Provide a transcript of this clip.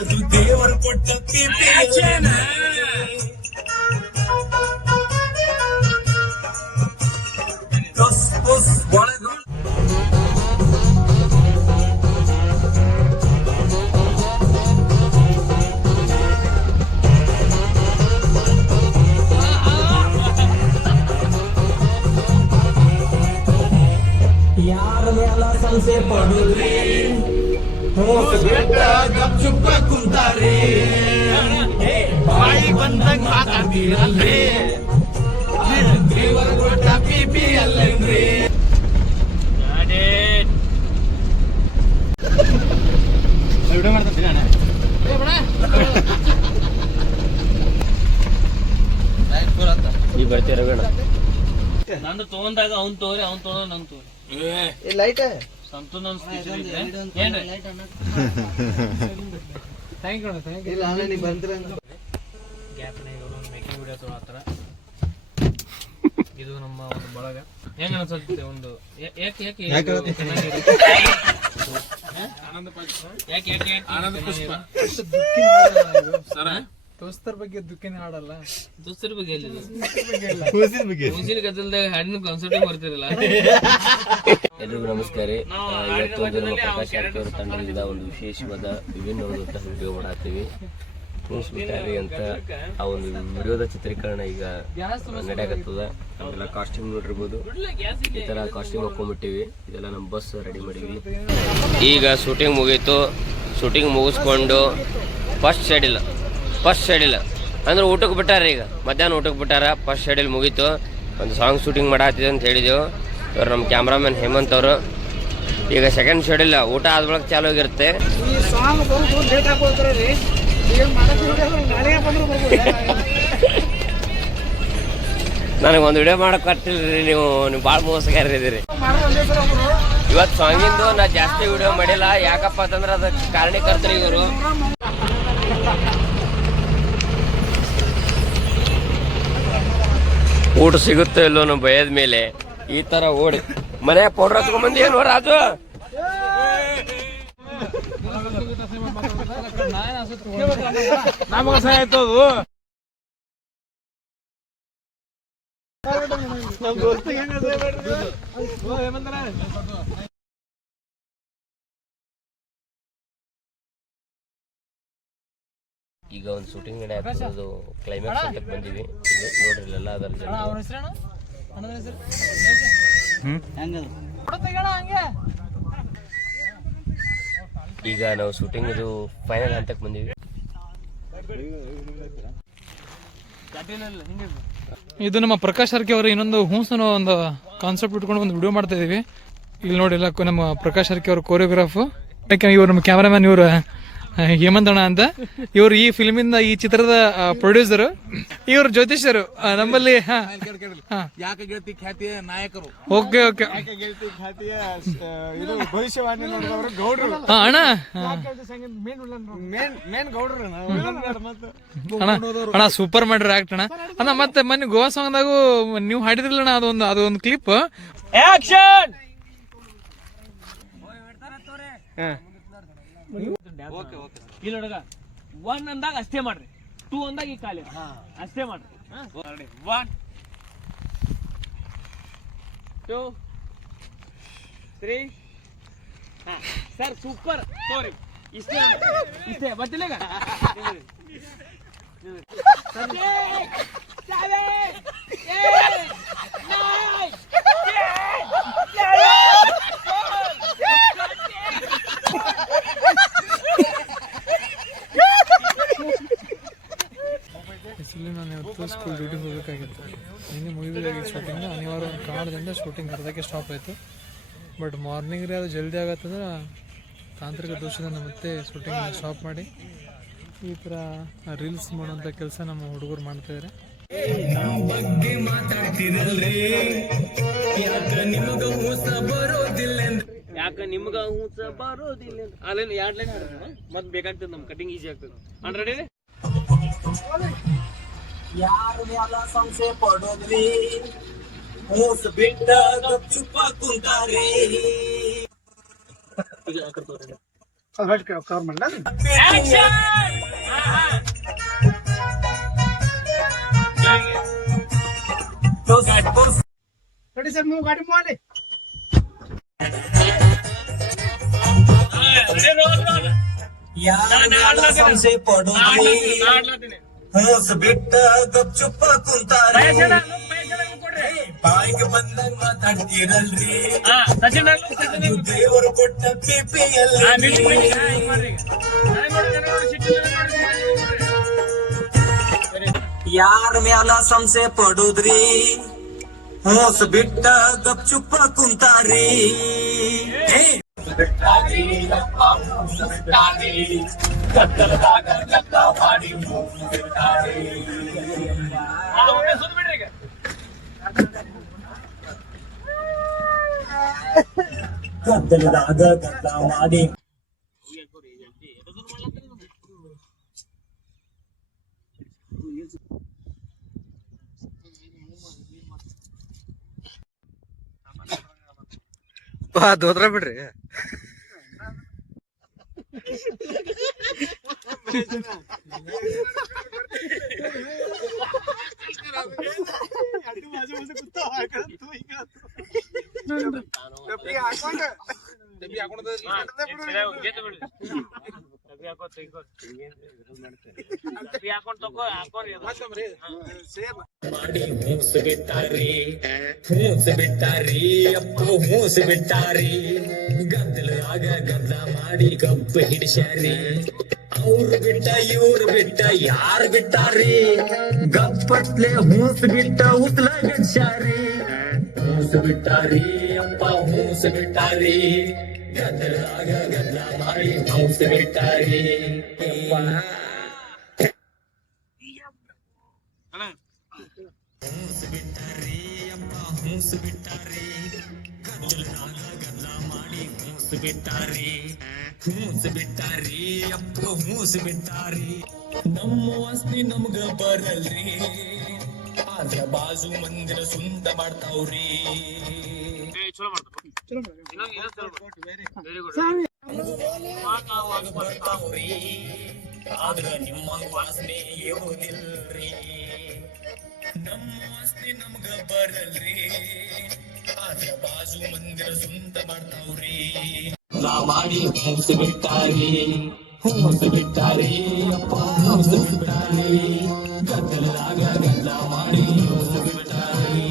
ಅದು ದೇವರು ಕೊಟ್ಟ ಕಿಪಿಯನ ಹೋಗ ಬಿಟ್ಟ ಗಪ್ ಚುಪ್ಪ ಕುಂತಾರಿ ಬಾಯಿ ಬಂದಂಗ ಮಾತಾಡ್ತೀರಲ್ರಿ ದೇವರ ಕೊಟ್ಟ ಪಿಪಿ ಅಲ್ಲೇನ್ರಿ ವಿಡಿಯೋ ಮಾಡ್ತೀನಿ ಈ ಬರ್ತೀರ ಬೇಡ ನಂದು ತಗೊಂಡಾಗ ಅವ್ನ್ ತೋರಿ ಅವ್ನ್ ತಗೊಂಡ್ ನಂಗೆ ತೋರಿ ಲೈಟ್ ಸಂತು ಥ್ಯಾಂಕ್ ಯು ಇಲ್ಲ ಬಂದ್ರ ಇವರು ಮೇಕಿಂಗ್ ವಿಡಿಯೋ ತೊಗೊಳತ್ತಾರ ಇದು ನಮ್ಮ ಒಂದು ಬಳಗ. ಹೆಂಗ ಅನ್ಸುತ್ತೆ ಒಂದು ಯಾ- ಯಾಕೆ ಯಾಕೆ ದೋಸ್ತರ ಬಗ್ಗೆ ದುಃಖನೇ ಆಡಲ್ಲ ದೋಸ್ತರ ಬಗ್ಗೆ ಎಲ್ಲಿದೆ ಮುಂಚಿನ ಗದ್ದಲ್ದಾಗ ಹಣ್ಣು ಕಾನ್ಸರ್ಟ್ ಬರ್ತಿರಲ್ಲ. ಎಲ್ರಿಗೂ ನಮಸ್ಕಾರ. ರೀ ಇವತ್ತು ಒಂದು ನಮ್ಮ ಪ್ರಕಾಶ್ ತಂಡದಿಂದ ಒಂದು ವಿಶೇಷವಾದ ವಿಭಿನ್ನವಾದಂತಹ ವಿಡಿಯೋ ಮಾಡಾಕ್ತೀವಿ ಮುಗಿಸ್ಬಿಟ್ಟಾರಿ ಅಂತ ಆ ಒಂದು ವಿಡಿಯೋದ ಚಿತ್ರೀಕರಣ ಈಗ ನಡೆಯಾಕತ್ತದ. ಎಲ್ಲ ಕಾಸ್ಟ್ಯೂಮ್ ನೋಡಿರ್ಬೋದು. ಈ ತರ ಕಾಸ್ಟ್ಯೂಮ್ ಹಾಕೊಂಡ್ಬಿಟ್ಟಿವಿ. ಇದೆಲ್ಲ ನಮ್ಮ ಬಸ್ ರೆಡಿ ಮಾಡಿವಿ ಈಗ ಶೂಟಿಂಗ್ ಮುಗೀತು. ಶೂಟಿಂಗ್ ಮುಗಿಸ್ಕೊಂಡು ಫಸ್ಟ್ ಶೆಡ್ಯೂಲ್ ಫಸ್ಟ್ ಶೆಡ್ಯೂಲ್ ಅಂದ್ರೆ ಊಟಕ್ಕೆ ಬಿಟ್ಟಾರ ಈಗ. ಮಧ್ಯಾಹ್ನ ಊಟಕ್ಕೆ ಬಿಟ್ಟಾರ. ಫಸ್ಟ್ ಶೆಡ್ಯೂಲ್ ಮುಗೀತು. ಒಂದು ಸಾಂಗ್ ಶೂಟಿಂಗ್ ಮಾಡಾತಿದೆ ಅಂತ ಹೇಳಿದೆವು. ಇವ್ರು ನಮ್ಮ ಕ್ಯಾಮ್ರಾಮನ್ ಹೇಮಂತ್ ಅವರು. ಈಗ ಸೆಕೆಂಡ್ ಶೆಡ್ಯೂಲ್ ಊಟ ಆದ ಬಳಿಕ ಚಾಲು ಆಗಿರುತ್ತೆ. ನನಗೆ ಒಂದು ವಿಡಿಯೋ ಮಾಡಕ್ ಕೊಟ್ಟಿಲ್ರಿ ನೀವು. ನೀವು ಭಾಳ ಮೋಸಗಾರ ಇದೀರಿ. ಇವತ್ತು ಸಾಂಗಿಂದು ನಾ ಜಾಸ್ತಿ ವಿಡಿಯೋ ಮಾಡಿಲ್ಲ. ಯಾಕಪ್ಪ ಅಂತಂದ್ರೆ ಅದಕ್ಕೆ ಕಾರಣೀಕರ್ತರು ಇವರು. ಊಟ ಸಿಗುತ್ತೋ ಇಲ್ಲೋ ನಾವು ಭಯದ ಮೇಲೆ ಈ ತರ ಓಡಿ. ಮನೆ ಪೌಡರ್ ಹತ್ಕೊಂಡ್ಬಂದಿ ಏನು ರಾಜು? ನಮಗ ಆಯ್ತು ಅದು ಈಗ ಒಂದು ಶೂಟಿಂಗ್ ನಡೆಯೋದು ಕ್ಲೈಮ್ಯಾಕ್ಸ್ ಅಂತ ಬಂದಿವಿ. ಈಗ ನೋಡ್ರಿ ಎಲ್ಲ ಅದರ ಜನ. ಈಗ ನಾವು ಶೂಟಿಂಗ್ ಇದು ಫೈನಲ್ ಹಂತಕ್ಕೆ ಬಂದೀವಿ. ಇದು ನಮ್ಮ ಪ್ರಕಾಶ್ ಅರ್ಕೆ ಅವರು ಇನ್ನೊಂದು ಹೂಸನ ಒಂದು ಕಾನ್ಸೆಪ್ಟ್ ಇಟ್ಕೊಂಡು ಒಂದು ವಿಡಿಯೋ ಮಾಡ್ತಾ ಇದೀವಿ. ಇಲ್ಲಿ ನೋಡಿ ಎಲ್ಲ ಕು- ನಮ್ಮ ಪ್ರಕಾಶ್ ಅರ್ಕೆ ಅವರು ಕೋರಿಯೋಗ್ರಾಫ್ ಇವರು ನಮ್ಮ ಕ್ಯಾಮ್ರಾಮನ್ ಇವರು ಹೇಮಂತಣ್ಣ ಅಂತ. ಇವರು ಈ ಫಿಲ್ಮಿಂದ ಈ ಚಿತ್ರದ ಪ್ರೊಡ್ಯೂಸರ್ ಇವರು ಜ್ಯೋತಿಷರು ನಮ್ಮಲ್ಲಿ ಹಾ. ಹಾ. ಯಾಕೆ ಗೆಳತಿ ಖ್ಯಾತಿಯ ನಾಯಕರು? Okay okay. ಖ್ಯಾತಿಯ ಇದು ಭವಿಷ್ಯವಾಣಿ ನೋಡಿದವರು ಗೌಡ್ರು. ಹಾ ಅಣ್ಣ. ಹಾ. ಮೇನ್ ಮೇನ್ ಗೌಡ್ರು ಅಣ್ಣ. ಅಣ್ಣ ಸೂಪರ್ ಮಾಡ್ರಿ ಆಕ್ಟ್ ಅಣ್ಣ. ಅಣ್ಣ ಮತ್ತೆ ಮೊನ್ನೆ ಗೋವಾ ಸಾಂಗ್ದಾಗೂ ನೀವು ಹಾಡಿದ್ರಲ್ಲ ಅಣ್ಣ ಅದೊಂದು ಅದೊಂದು ಕ್ಲಿಪ್ ಆಕ್ಷನ್ ಇಲ್ಲ ನೋಡಗ ಒನ್ ಅಂದಾಗ ಅಷ್ಟೇ ಮಾಡ್ರಿ. ಟೂ ಅಂದಾಗ ಈ ಕಾಲಿ ಅಷ್ಟೇ. ಮಾಡ್ರಿ. One two three sir super sorry ಇಷ್ಟೇ ಇಷ್ಟೇ. ಬರ್ತಿಲ್ಲ ಈಗ? ಆ್ಯಕ್ಚುಲಿ ನಾನು ಇವತ್ತು ಸ್ಕೂಲ್ ಡ್ಯೂಟಿಗೆ ಹೋಗಬೇಕಾಗಿತ್ತು. ನಿನ್ನೆ ಮುಗಿದಾಗಿ ಶೂಟಿಂಗ್ ಅನಿವಾರ್ಯ ಒಂದು ಕಾರಣದಿಂದ ಶೂಟಿಂಗ್ ಅರ್ಧಕ್ಕೆ ಸ್ಟಾಪ್ ಆಯಿತು. ಬಟ್ ಮಾರ್ನಿಂಗ್ ರೀ ಅದು ಜಲ್ದಿ ಆಗತ್ತಂದ್ರೆ ತಾಂತ್ರಿಕ ದೋಷದಿಂದ ಮತ್ತೆ ಶೂಟಿಂಗ್ ಸ್ಟಾಪ್ ಮಾಡಿ. ಈ ಥರ ರೀಲ್ಸ್ ಮಾಡುವಂಥ ಕೆಲಸ ನಮ್ಮ ಹುಡುಗರು ಮಾಡ್ತಾಯಿದ್ದಾರೆ ಯಾಕ ನಿಮ್ಗ ಹೂಸ ಬರೋದಿಲ್ಲ ಅಲ್ಲೇನು ಎರಡ್ ಲೈನ್ ಮತ್ ಬೇಕಾಗ್ತದೆ ನಮ್ ಕಟಿಂಗ್ ಈಸಿ ಆಗ್ತದೆ. ಆಲ್ರೆಡಿ ప్యారు నెల సంసే పడోద్రి మోస బిడ్డ చుప్పకుంటారి వెయిట్ కార్ మళ్ళీ రెడీ సార్ నువ్వు గాడి మోవాలి యారు నెల సంసే పడోద్రి ಮೂಸ್ ಬಿಟ್ಟ ಗಪ್ ಚುಪ್ಪ ಕುಂತಾರಿ ಬಾಯಿಗೆ ಬಂದಂಗ ಮಾತಾಡ್ತೀರಲ್ರಿ ಇದು ದೇವರು ಕೊಟ್ಟ ಪಿಪಿಯಲ್ಲಿ ಯಾರ ಮ್ಯಾಲ ಸಂಶಯ ಪಡುದ್ರಿ ಮೋಸ ಬಿಟ್ಟ ಗಪ್ ಚುಪ್ಪ ಕುಂತಾರಿ ಏ, ಗದ್ದಲದಾಗ ಗದ್ದಲ ಮಾಡಿ ದೋದ್ರ ಬಿಡ್ರಿ. ಮಾಡಿ ಮೂಸ ಬಿಟ್ಟಾರಿ ಮೂಸ ಬಿಟ್ಟಾರಿ ಅಪ್ಪ ಮೂಸ ಬಿಟ್ಟಾರಿ ಗದ್ದಲಾಗ ಗದ್ದಲ ಮಾಡಿ ಕಬ್ಬ ಹಿಡಿಸ್ಯಾರಿ ಅವ್ರು ಬಿಟ್ಟ ಇವ್ರು ಬಿಟ್ಟ ಯಾರು ಬಿಟ್ಟಾರಿ ಗಪ್ಪಟ್ಲೆ ಮೂಸ ಬಿಟ್ಟ ಉತ್ಲ ಗಿಡ್ಸ್ಯಾರಿ ಮೂಸ ಬಿಟ್ಟಾರಿ ಅಪ್ಪ ಮೂಸ ಬಿಟ್ಟಾರಿ ಗದ್ದಲಾಗ ಗದ್ದಲ ಮಾಡಿ ಮೂಸ ಬಿಟ್ಟಾರಿ ಮೂಸು ಬಿಟ್ಟಾರಿ ಗದ್ದಲಾಗ ಗದ್ದಲ ಮಾಡಿ ಮೂಸು ಬಿಟ್ಟಾರಿ ಮೂಸು ಬಿಟ್ಟಾರಿ ಅಪ್ಪ ಮೂಸು ಬಿಟ್ಟಾರಿ ನಮ್ಮ ವಾಸ್ತಿ ನಮ್ಗ ಬರಲ್ರಿ ಆದ್ರ ಬಾಜು ಮಂದಿರ ಸುಂದ ಮಾಡ್ತಾವ್ರಿ. ಬರ್ತಾವ್ರಿ ಆದ್ರ ನಿಮ್ಮ ವಾಸನೆ ಇರುವುದಿಲ್ರಿ ನಮ್ಮ ಆಸ್ತಿ ನಮ್ಗ ಬರಲ್ರಿ. ನಾ ಮಾಡಿ ಹಂಸ ಬಿಟ್ಟಾರಿ ಹಂಸ ಬಿಟ್ಟಾರಿ ಅಪ್ಪ ಹಂಸ ಬಿಟ್ಟಾರಿ ಗದ್ದಲಾಗ ಗದ್ದಲ ಮಾಡಿ ಹಂಸ ಬಿಟ್ಟಾರಿ